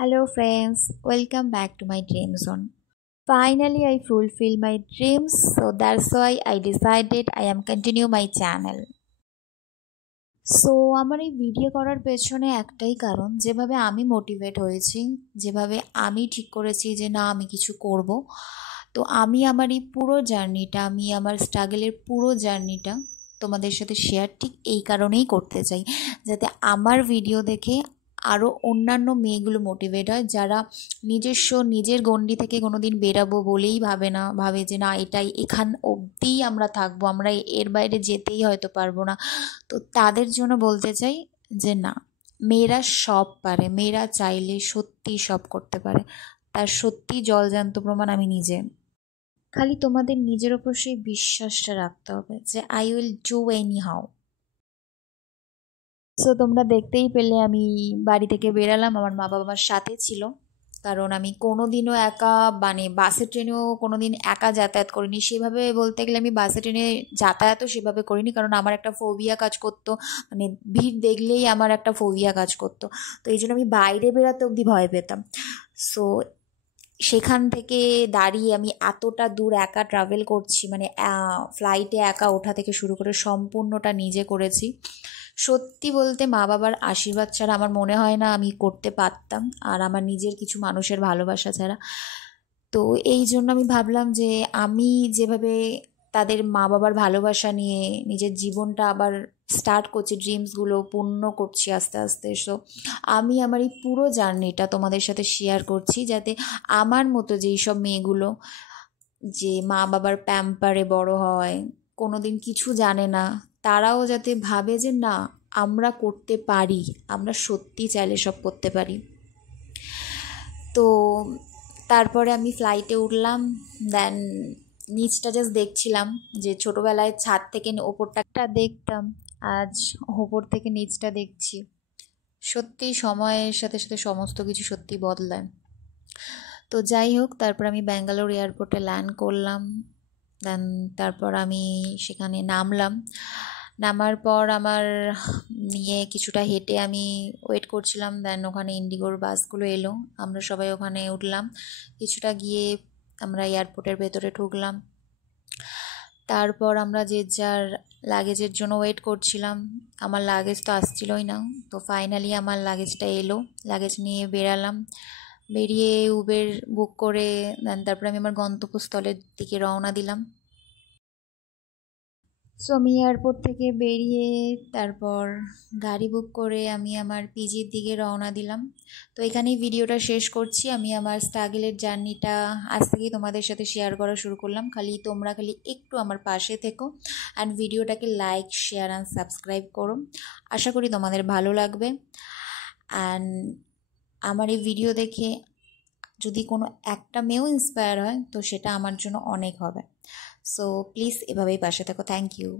Hello friends, welcome back to my dream zone. Finally I fulfilled my dreams, so that's why I decided I am continue my channel. So আমার এই video করার পেছনে একটাই কারণ, যেভাবে আমি motivate হয়েছি, যেভাবে আমি ঠিক করেছি যে না আমি কিছু করব। তো আমি আমার এই পুরো জার্নিটা, আমি আমার স্ট্রাগলের পুরো জার্নিটা তোমাদের সাথে শেয়ার ঠিক এই কারণেই করতে চাই, যাতে আমার ভিডিও দেখে আরও অন্যান্য মেয়েগুলো মোটিভেট হয়, যারা নিজের গণ্ডি থেকে কোনো দিন বেরাবো বলেই ভাবে না, ভাবে যে না এটাই এখান অবধিই আমরা থাকবো, আমরা এর বাইরে যেতেই হয়তো পারবো না। তো তাদের জন্য বলতে চাই যে না, মেয়েরা সব পারে, মেয়েরা চাইলে সত্যি সব করতে পারে। তার সত্যি জলজান্ত প্রমাণ আমি নিজে। খালি তোমাদের নিজের ওপর সেই বিশ্বাসটা রাখতে হবে যে I will do any how. So তোমরা দেখতেই পেলে আমি বাড়ি থেকে বেরালাম, আমার মা বাবা আমার সাথে ছিল। কারণ আমি কোনোদিনও একা, মানে বাসে ট্রেনেও কোনোদিন একা যাতায়াত করিনি। সেভাবে বলতে গেলে আমি বাসে ট্রেনে যাতায়াতও সেভাবে করিনি, কারণ আমার একটা ফোবিয়া কাজ করতো। মানে ভিড় দেখলেই আমার একটা ফোবিয়া কাজ করতো। তো এই জন্য আমি বাইরে বেরাতে অবধি ভয় পেতাম। সো সেখান থেকে দাঁড়িয়ে আমি এতটা দূর একা ট্রাভেল করছি, মানে ফ্লাইটে একা ওঠা থেকে শুরু করে সম্পূর্ণটা নিজে করেছি। সত্যি বলতে মা বাবার আশীর্বাদ ছাড়া আমার মনে হয় না আমি করতে পারতাম, আর আমার নিজের কিছু মানুষের ভালোবাসা ছাড়া। তো এই জন্য আমি ভাবলাম যে আমি যেভাবে তাদের মা বাবার ভালোবাসা নিয়ে নিজের জীবনটা আবার স্টার্ট করছি, ড্রিমসগুলো পূর্ণ করছি আস্তে আস্তে। সো আমি আমার এই পুরো জার্নিটা তোমাদের সাথে শেয়ার করছি, যাতে আমার মতো যেই সব মেয়েগুলো যে মা বাবার প্যাম্পারে বড় হয়, কোনো দিন কিছু জানে না, তারাও যাতে ভাবে যে না আমরা করতে পারি, আমরা সত্যি চাইলে সব করতে পারি। তো তারপরে আমি ফ্লাইটে উঠলাম। দেন নিচটা জাস্ট দেখছিলাম, যে ছোটোবেলায় ছাদ থেকে ওপরটা দেখতাম, আজ ওপর থেকে নিচটা দেখছি। সত্যি সময়ের সাথে সাথে সমস্ত কিছু সত্যি বদলায়। তো যাই হোক, তারপর আমি ব্যাঙ্গালোর এয়ারপোর্টে ল্যান্ড করলাম। দেন তারপর আমি সেখানে নামলাম। নামার পর আমার নিয়ে কিছুটা হেঁটে আমি ওয়েট করছিলাম। দেন ওখানে ইন্ডিগোর বাসগুলো এলো, আমরা সবাই ওখানে উঠলাম। কিছুটা গিয়ে আমরা এয়ারপোর্টের ভেতরে ঢুকলাম। তারপর আমরা যে যার লাগেজের জন্য ওয়েট করছিলাম। আমার লাগেজ তো আসছিলই না। তো ফাইনালি আমার লাগেজটা এলো, লাগেজ নিয়ে বেরালাম। বেরিয়ে উবের বুক করে দেন তারপরে আমি আমার গন্তব্যস্থলের দিকে রওনা দিলাম। সো আমি এয়ারপোর্ট থেকে বেরিয়ে তারপর গাড়ি বুক করে আমি আমার পিজির দিকে রওনা দিলাম। তো এখানেই ভিডিওটা শেষ করছি। আমি আমার স্ট্রাগলের জার্নিটা আজ থেকেই তোমাদের সাথে শেয়ার করা শুরু করলাম। তোমরা খালি একটু আমার পাশে থেকো অ্যান্ড ভিডিওটাকে লাইক, শেয়ার অ্যান্ড সাবস্ক্রাইব করো। আশা করি তোমাদের ভালো লাগবে। অ্যান্ড আমার এই ভিডিও দেখে যদি কোনো একটা মেয়েও ইন্সপায়ার হয়, তো সেটা আমার জন্য অনেক হবে। সো প্লিজ এভাবেই পাশে থাকো। Thank you.